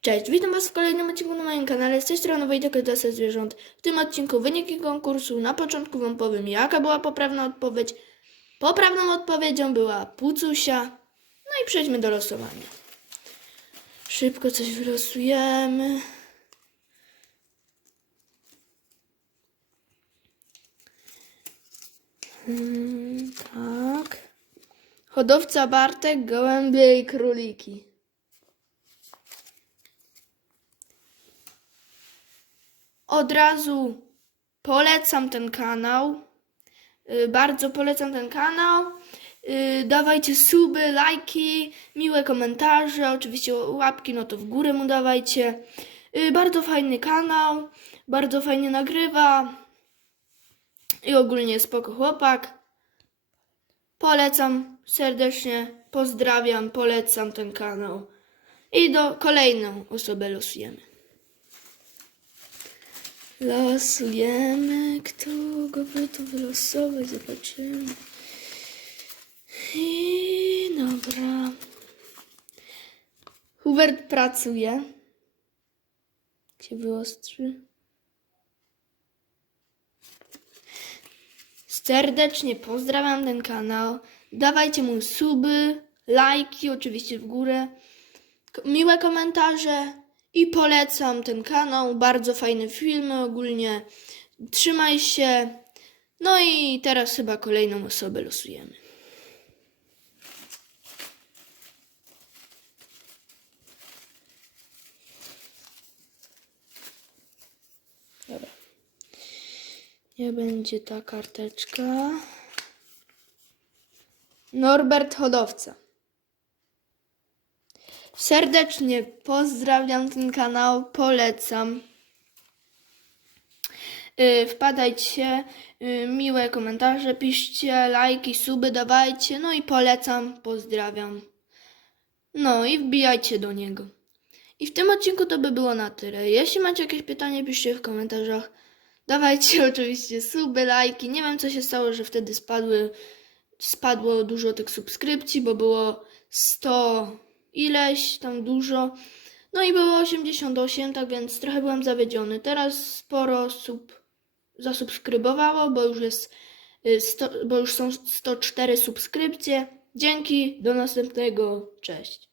Cześć, witam Was w kolejnym odcinku na moim kanale. Z tej strony Wojtek Edesa Zwierząt. W tym odcinku wyniki konkursu. Na początku Wam powiem, jaka była poprawna odpowiedź. Poprawną odpowiedzią była Pucusia. No i przejdźmy do losowania. Szybko coś wylosujemy. Hmm, tak. Hodowca Bartek, gołębie i króliki. Od razu polecam ten kanał. Y, Bardzo polecam ten kanał. Y, Dawajcie suby, lajki, miłe komentarze, oczywiście łapki, no to w górę mu dawajcie. Y, Bardzo fajny kanał, bardzo fajnie nagrywa i ogólnie spoko chłopak. Polecam serdecznie, pozdrawiam, polecam ten kanał. I do kolejną osobę losujemy. Losujemy, kto go by tu wylosować, zobaczymy. I dobra. Hubert pracuje. Się wyostrzy. Serdecznie pozdrawiam ten kanał. Dawajcie mu suby, lajki, oczywiście w górę, miłe komentarze i polecam ten kanał. Bardzo fajne filmy ogólnie. Trzymaj się. No i teraz chyba kolejną osobę losujemy. Dobra. Nie będzie ta karteczka. Norbert Hodowca. Serdecznie pozdrawiam ten kanał, polecam. Yy, Wpadajcie, yy, miłe komentarze, piszcie, lajki, suby dawajcie, no i polecam, pozdrawiam. No i wbijajcie do niego. I w tym odcinku to by było na tyle. Jeśli macie jakieś pytanie, piszcie w komentarzach. Dawajcie oczywiście suby, lajki. Nie wiem co się stało, że wtedy spadły, spadło dużo tych subskrypcji, bo było 100 ileś, tam dużo. No i było 88, tak więc trochę byłem zawiedziony. Teraz sporo osób zasubskrybowało, bo już jest y, 100, bo już są 104 subskrypcje. Dzięki, do następnego, cześć.